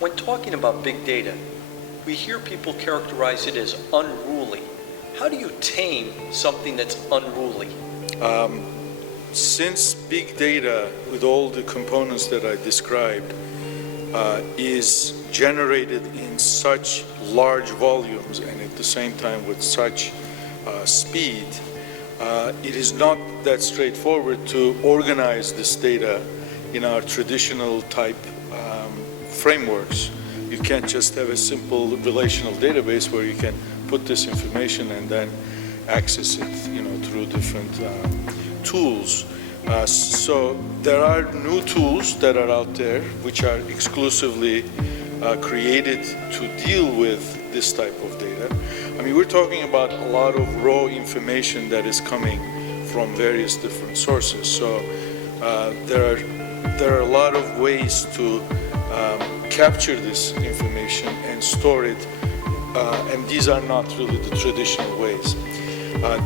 When talking about big data, we hear people characterize it as unruly. How do you tame something that's unruly? Since big data, with all the components that I described, is generated in such large volumes and at the same time with such speed, it is not that straightforward to organize this data in our traditional type frameworks. You can't just have a simple relational database where you can put this information and then access it, through different tools. So there are new tools that are out there which are exclusively created to deal with this type of data. I mean, we're talking about a lot of raw information that is coming from various different sources. So there are a lot of ways to capture this information and store it, and these are not really the traditional ways.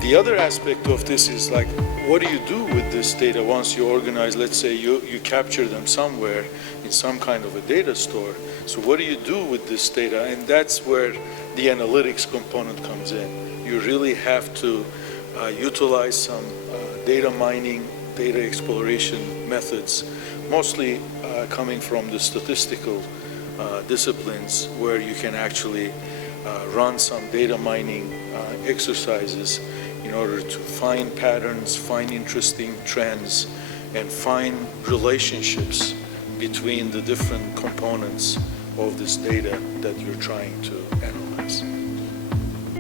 The other aspect of this is like, what do you do with this data once you organize? Let's say you capture them somewhere in some kind of a data store. So what do you do with this data? And that's where the analytics component comes in. You really have to utilize some data mining, data exploration methods, mostly coming from the statistical disciplines, where you can actually run some data mining exercises in order to find patterns, find interesting trends, and find relationships between the different components of this data that you're trying to analyze.